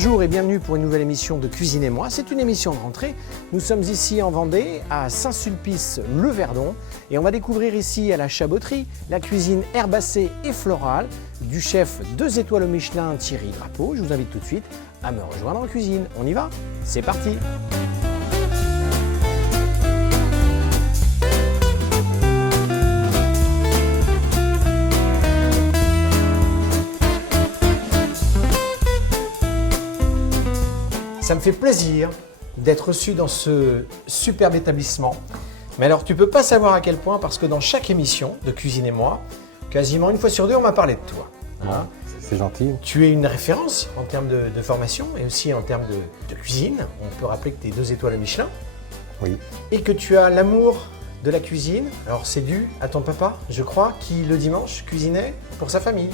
Bonjour et bienvenue pour une nouvelle émission de Cuisine et moi. C'est une émission de rentrée. Nous sommes ici en Vendée, à Saint-Sulpice-le-Verdon. Et on va découvrir ici à la Chaboterie la cuisine herbacée et florale du chef 2 étoiles au Michelin Thierry Drapeau. Je vous invite tout de suite à me rejoindre en cuisine. On y va? C'est parti! Ça me fait plaisir d'être reçu dans ce superbe établissement. Mais alors, tu peux pas savoir à quel point, parce que dans chaque émission de Cuisine et moi, quasiment une fois sur deux, on m'a parlé de toi. Hein? C'est gentil. Tu es une référence en termes de formation et aussi en termes de cuisine. On peut rappeler que tu es 2 étoiles au Michelin. Oui. Et que tu as l'amour de la cuisine. Alors, c'est dû à ton papa, je crois, qui le dimanche cuisinait pour sa famille.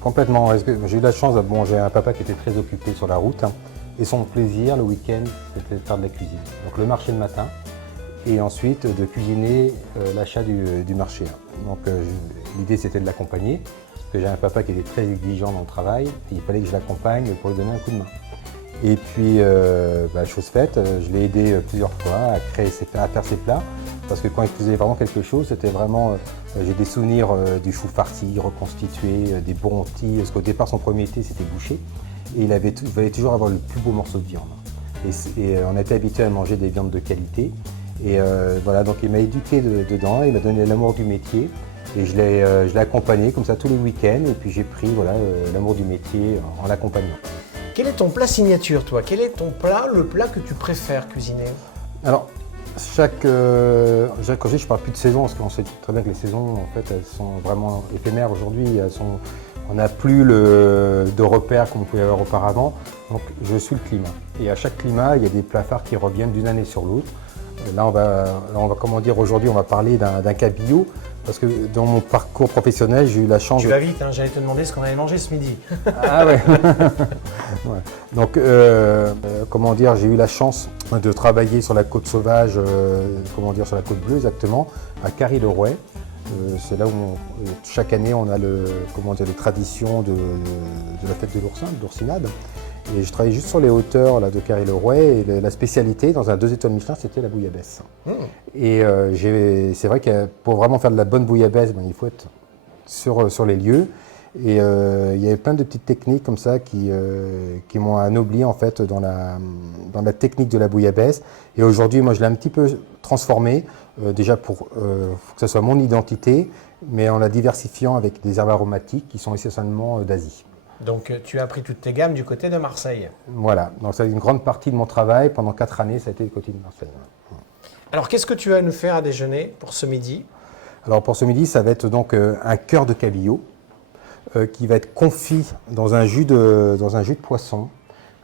Complètement. J'ai eu la chance, j'ai un papa qui était très occupé sur la route. Et son plaisir, le week-end, c'était de faire de la cuisine. Donc le marché le matin, et ensuite de cuisiner l'achat du marché. Donc l'idée, c'était de l'accompagner, parce que j'ai un papa qui était très exigeant dans le travail, et il fallait que je l'accompagne pour lui donner un coup de main. Et puis, chose faite, je l'ai aidé plusieurs fois à faire ses plats, parce que quand il faisait vraiment quelque chose, c'était vraiment... j'ai des souvenirs du chou farci, reconstitué, des brontis, parce qu'au départ, son premier thé, c'était bouché. Et il fallait toujours avoir le plus beau morceau de viande. Et on était habitué à manger des viandes de qualité. Et voilà, donc il m'a éduqué dedans, il m'a donné l'amour du métier. Et je l'ai accompagné comme ça tous les week-ends. Et puis j'ai pris l'amour du métier en l'accompagnant. Quel est ton plat signature, toi? Quel est ton plat, le plat que tu préfères cuisiner? Alors, quand je dis je parle plus de saison, parce qu'on sait très bien que les saisons, en fait, elles sont vraiment éphémères aujourd'hui. On n'a plus de repères comme on pouvait avoir auparavant, donc je suis le climat. Et à chaque climat, il y a des plats phares qui reviennent d'une année sur l'autre. Là, aujourd'hui, on va parler d'un cabillaud, parce que dans mon parcours professionnel, j'ai eu la chance... Tu vas vite, hein, j'allais te demander ce qu'on allait manger ce midi. Ah ouais. Ouais. Donc, j'ai eu la chance de travailler sur la côte sauvage, sur la côte bleue exactement, à Carry-le-Rouet. C'est là où chaque année on a les traditions de la fête de l'oursin, de l'oursinade. Et je travaillais juste sur les hauteurs là, de Carry-le-Rouet et la spécialité dans un 2 étoiles Michelin, c'était la bouillabaisse. Et c'est vrai que pour vraiment faire de la bonne bouillabaisse, il faut être sur les lieux. Et il y avait plein de petites techniques comme ça qui m'ont anobli en fait dans la technique de la bouillabaisse. Et aujourd'hui, moi je l'ai un petit peu transformé, déjà pour que ça soit mon identité, mais en la diversifiant avec des herbes aromatiques qui sont essentiellement d'Asie. Donc tu as pris toutes tes gammes du côté de Marseille. Voilà, donc c'est une grande partie de mon travail, pendant 4 années, ça a été du côté de Marseille. Alors qu'est-ce que tu vas nous faire à déjeuner pour ce midi? Alors pour ce midi, ça va être donc un cœur de cabillaud qui va être confit dans un jus de poisson.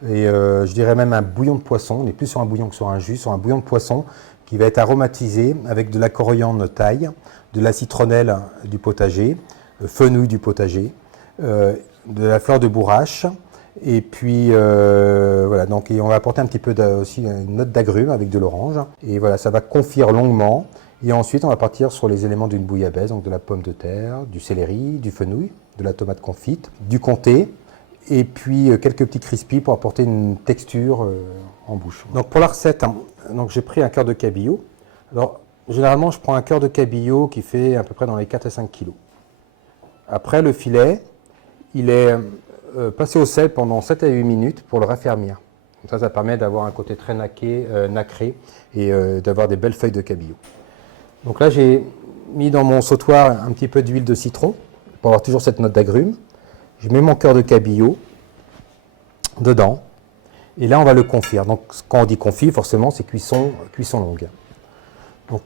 Et je dirais même un bouillon de poisson, on n'est plus sur un bouillon que sur un jus, sur un bouillon de poisson qui va être aromatisé avec de la coriandre taille, de la citronnelle du potager, fenouil du potager, de la fleur de bourrache, et puis voilà, donc on va apporter un petit peu aussi une note d'agrumes avec de l'orange, et voilà, ça va confire longuement, et ensuite on va partir sur les éléments d'une bouillabaisse, donc de la pomme de terre, du céleri, du fenouil, de la tomate confite, du comté, et puis quelques petits crispis pour apporter une texture en bouche. Donc pour la recette, donc j'ai pris un cœur de cabillaud. Alors généralement je prends un cœur de cabillaud qui fait à peu près dans les 4 à 5 kg. Après le filet, il est passé au sel pendant 7 à 8 minutes pour le raffermir. Ça permet d'avoir un côté très nacré et d'avoir des belles feuilles de cabillaud. Donc là j'ai mis dans mon sautoir un petit peu d'huile de citron pour avoir toujours cette note d'agrumes. Je mets mon cœur de cabillaud dedans et là on va le confire. Donc quand on dit confit, forcément c'est cuisson longue. Donc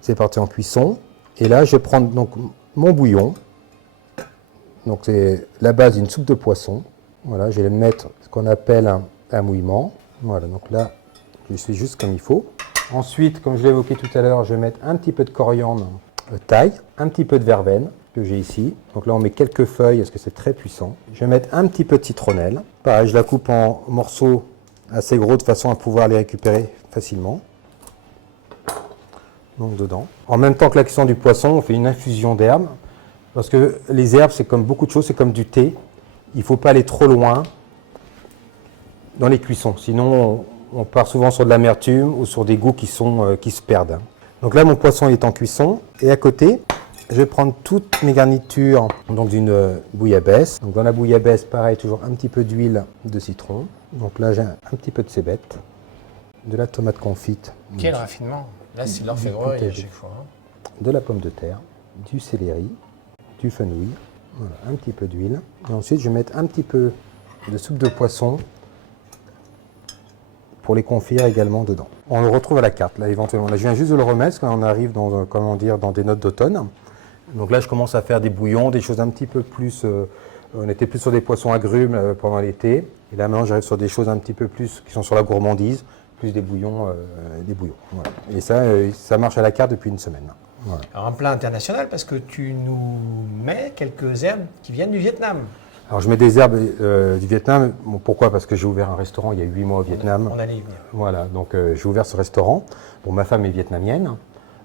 c'est parti en cuisson et là je prends donc mon bouillon. Donc c'est la base d'une soupe de poisson. Voilà, je vais mettre ce qu'on appelle un mouillement. Voilà, donc là je suis juste comme il faut. Ensuite, comme je l'ai évoqué tout à l'heure, je vais mettre un petit peu de coriandre taille, un petit peu de verveine que j'ai ici. Donc là, on met quelques feuilles parce que c'est très puissant. Je vais mettre un petit peu de citronnelle. Pareil, je la coupe en morceaux assez gros de façon à pouvoir les récupérer facilement. Donc dedans. En même temps que la cuisson du poisson, on fait une infusion d'herbes. Parce que les herbes, c'est comme beaucoup de choses, c'est comme du thé. Il ne faut pas aller trop loin. dans les cuissons. Sinon, on part souvent sur de l'amertume ou sur des goûts qui se perdent. Donc là, mon poisson est en cuisson. Et à côté, je vais prendre toutes mes garnitures dans une bouillabaisse. Donc dans la bouillabaisse, pareil, toujours un petit peu d'huile de citron. Donc là, j'ai un petit peu de cébette, de la tomate confite. Quel raffinement! Là, c'est de l'orfèvrerie à chaque fois. De la pomme de terre, du céleri, du fenouil, voilà, un petit peu d'huile. Et ensuite, je vais mettre un petit peu de soupe de poisson pour les confire également dedans. On le retrouve à la carte, là, éventuellement. Là, je viens juste de le remettre, parce qu'on arrive dans, comment dire, dans des notes d'automne. Donc là, je commence à faire des bouillons, des choses un petit peu plus... on était plus sur des poissons agrumes pendant l'été. Et là, maintenant, j'arrive sur des choses un petit peu plus qui sont sur la gourmandise, plus des bouillons. Voilà. Et ça marche à la carte depuis une semaine. Voilà. Alors, un plat international, parce que tu nous mets quelques herbes qui viennent du Vietnam. Alors, je mets des herbes du Vietnam. Bon, pourquoi? Parce que j'ai ouvert un restaurant il y a 8 mois au Vietnam. On allait y venir. Voilà, donc j'ai ouvert ce restaurant. Bon, ma femme est vietnamienne.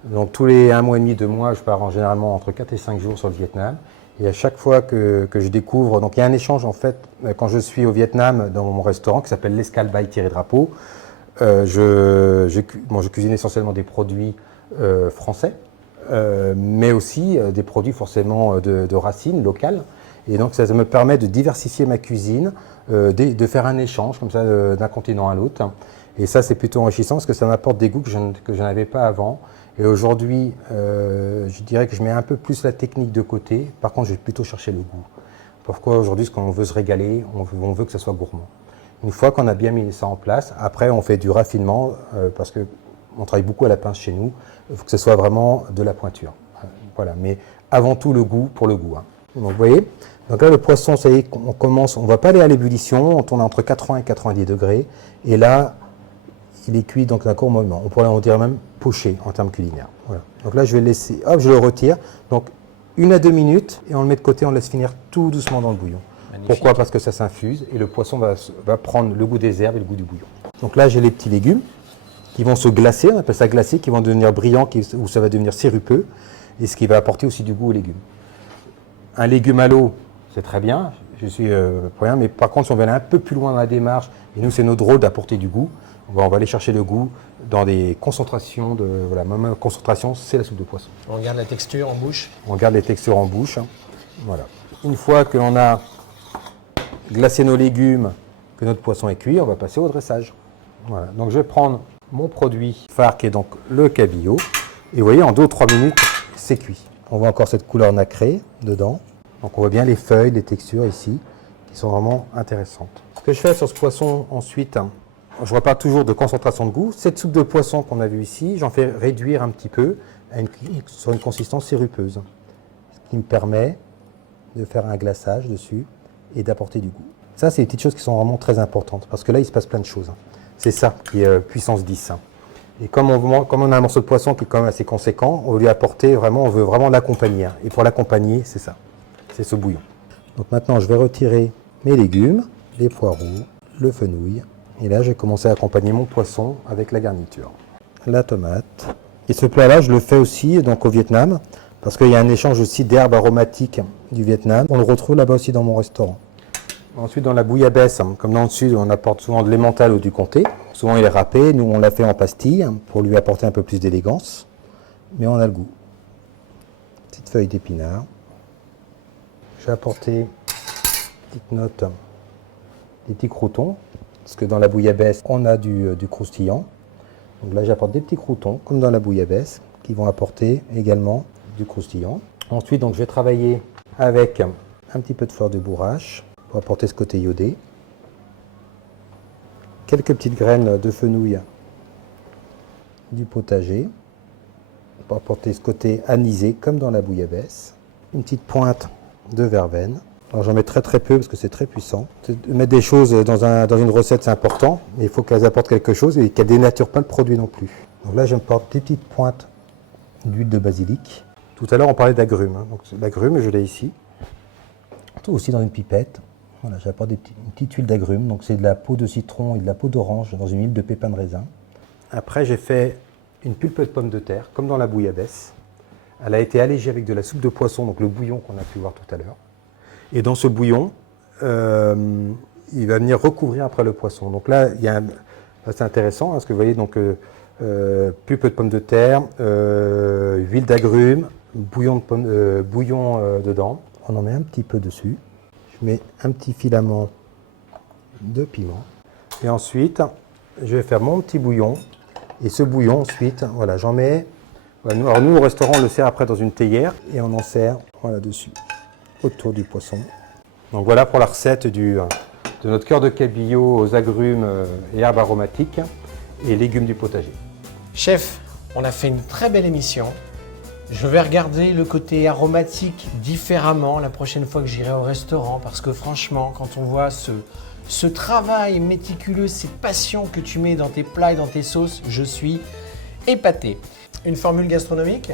Donc, tous les 1 mois et demi, 2 mois, je pars généralement entre 4 et 5 jours sur le Vietnam. Et à chaque fois que je découvre, donc il y a un échange en fait, quand je suis au Vietnam, dans mon restaurant qui s'appelle l'Escale by Thierry Drapeau, je cuisine essentiellement des produits français, mais aussi des produits forcément de racines locales. Et donc ça me permet de diversifier ma cuisine, de faire un échange comme ça d'un continent à l'autre. Et ça c'est plutôt enrichissant parce que ça m'apporte des goûts que je n'avais pas avant. Et aujourd'hui, je dirais que je mets un peu plus la technique de côté. Par contre, je vais plutôt chercher le goût. Pourquoi aujourd'hui, parce qu'on veut se régaler, on veut que ça soit gourmand. Une fois qu'on a bien mis ça en place, après on fait du raffinement, parce qu'on travaille beaucoup à la pince chez nous, il faut que ce soit vraiment de la pointure. Voilà. Mais avant tout le goût pour le goût. Hein. Donc vous voyez, donc là le poisson, ça y est, on ne va pas aller à l'ébullition, on tourne entre 80 et 90 degrés. Et là, il est cuit donc d'un court moment. On dirait même poché en termes culinaires. Voilà. Donc là, je vais le laisser, hop, je le retire. Donc 1 à 2 minutes et on le met de côté, on le laisse finir tout doucement dans le bouillon. Magnifique. Pourquoi? Parce que ça s'infuse et le poisson va prendre le goût des herbes et le goût du bouillon. Donc là, j'ai les petits légumes qui vont se glacer, on appelle ça glacer, qui vont devenir brillants, où ça va devenir sirupeux, et ce qui va apporter aussi du goût aux légumes. Un légume à l'eau, c'est très bien, je suis pour rien, mais par contre, si on veut aller un peu plus loin dans la démarche, et nous, c'est notre rôle d'apporter du goût, on va aller chercher le goût dans des concentrations voilà, ma concentration, c'est la soupe de poisson. On garde la texture en bouche. On garde les textures en bouche. Hein. Voilà. Une fois que l'on a glacé nos légumes, que notre poisson est cuit, on va passer au dressage. Voilà. Donc je vais prendre mon produit phare qui est donc le cabillaud. Et vous voyez, en 2 ou 3 minutes, c'est cuit. On voit encore cette couleur nacrée dedans. Donc on voit bien les feuilles, les textures ici, qui sont vraiment intéressantes. Ce que je fais sur ce poisson ensuite, je reparle toujours de concentration de goût. Cette soupe de poisson qu'on a vue ici, j'en fais réduire un petit peu sur une consistance sirupeuse. Ce qui me permet de faire un glaçage dessus et d'apporter du goût. Ça, c'est des petites choses qui sont vraiment très importantes parce que là, il se passe plein de choses. C'est ça qui est puissance 10. Et comme on a un morceau de poisson qui est quand même assez conséquent, on veut lui apporter vraiment, on veut vraiment l'accompagner. Et pour l'accompagner, c'est ça, c'est ce bouillon. Donc maintenant, je vais retirer mes légumes, les poireaux, le fenouil. Et là, j'ai commencé à accompagner mon poisson avec la garniture. La tomate. Et ce plat-là, je le fais aussi donc, au Vietnam, parce qu'il y a un échange aussi d'herbes aromatiques du Vietnam. On le retrouve là-bas aussi dans mon restaurant. Ensuite, dans la bouillabaisse, comme dans le sud, on apporte souvent de l'emmental ou du comté. Souvent, il est râpé. Nous, on l'a fait en pastille pour lui apporter un peu plus d'élégance. Mais on a le goût. Petite feuille d'épinard. J'ai apporté, petite note, des petits croûtons. Parce que dans la bouillabaisse, on a du croustillant. Donc là, j'apporte des petits croûtons, comme dans la bouillabaisse, qui vont apporter également du croustillant. Ensuite, donc, je vais travailler avec un petit peu de fleur de bourrache pour apporter ce côté iodé. Quelques petites graines de fenouil du potager pour apporter ce côté anisé, comme dans la bouillabaisse. Une petite pointe de verveine. Alors j'en mets très peu parce que c'est très puissant. Mettre des choses dans une recette, c'est important, mais il faut qu'elles apportent quelque chose et qu'elles ne dénaturent pas le produit non plus. Donc là, j'apporte des petites pointes d'huile de basilic. Tout à l'heure, on parlait d'agrumes. Hein. Donc l'agrume, je l'ai ici. Tout aussi dans une pipette. Voilà, j'apporte une petite huile d'agrumes. Donc c'est de la peau de citron et de la peau d'orange dans une huile de pépins de raisin. Après, j'ai fait une pulpe de pomme de terre, comme dans la bouillabaisse. Elle a été allégée avec de la soupe de poisson, donc le bouillon qu'on a pu voir tout à l'heure. Et dans ce bouillon, il va venir recouvrir après le poisson. Donc là, c'est intéressant, hein, parce que vous voyez, donc, pulpe de pommes de terre, huile d'agrumes, bouillon dedans. On en met un petit peu dessus. Je mets un petit filament de piment. Et ensuite, je vais faire mon petit bouillon. Et ce bouillon, ensuite, voilà, j'en mets. Alors nous, au restaurant, on le sert après dans une théière et on en sert voilà, dessus, autour du poisson. Donc voilà pour la recette de notre cœur de cabillaud aux agrumes et herbes aromatiques et légumes du potager. Chef, on a fait une très belle émission. Je vais regarder le côté aromatique différemment la prochaine fois que j'irai au restaurant parce que franchement, quand on voit ce travail méticuleux, cette passion que tu mets dans tes plats et dans tes sauces, je suis épaté. Une formule gastronomique?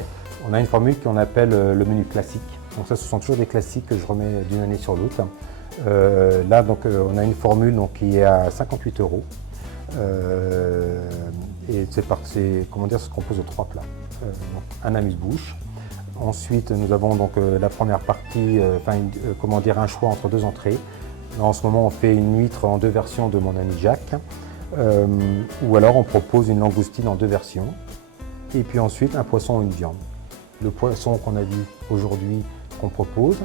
On a une formule qu'on appelle le menu classique. Donc ça, ce sont toujours des classiques que je remets d'une année sur l'autre. Là, donc, on a une formule donc, qui est à 58 €. Et comment dire, ça se compose de 3 plats. Donc, un amuse-bouche. Ensuite, nous avons donc la première partie, comment dire, un choix entre 2 entrées. Là, en ce moment, on fait une huître en 2 versions de mon ami Jacques. Ou alors, on propose une langoustine en 2 versions. Et puis ensuite, un poisson ou une viande. Le poisson qu'on a vu aujourd'hui, qu'on propose.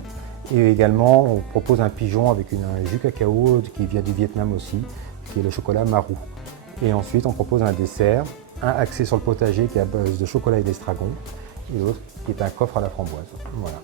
Et également, on propose un pigeon avec un jus cacao qui vient du Vietnam aussi, qui est le chocolat marou. Et ensuite, on propose un dessert, un axé sur le potager qui est à base de chocolat et d'estragon, et l'autre qui est un coffre à la framboise. Voilà.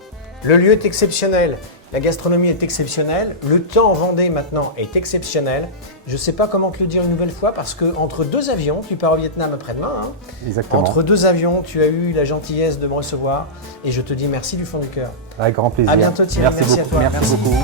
Le lieu est exceptionnel, la gastronomie est exceptionnelle, le temps en Vendée maintenant est exceptionnel. Je ne sais pas comment te le dire une nouvelle fois parce qu'entre 2 avions, tu pars au Vietnam après-demain, hein. Exactement. Entre 2 avions, tu as eu la gentillesse de me recevoir et je te dis merci du fond du cœur. Avec grand plaisir. À bientôt Thierry, merci à toi. Merci beaucoup.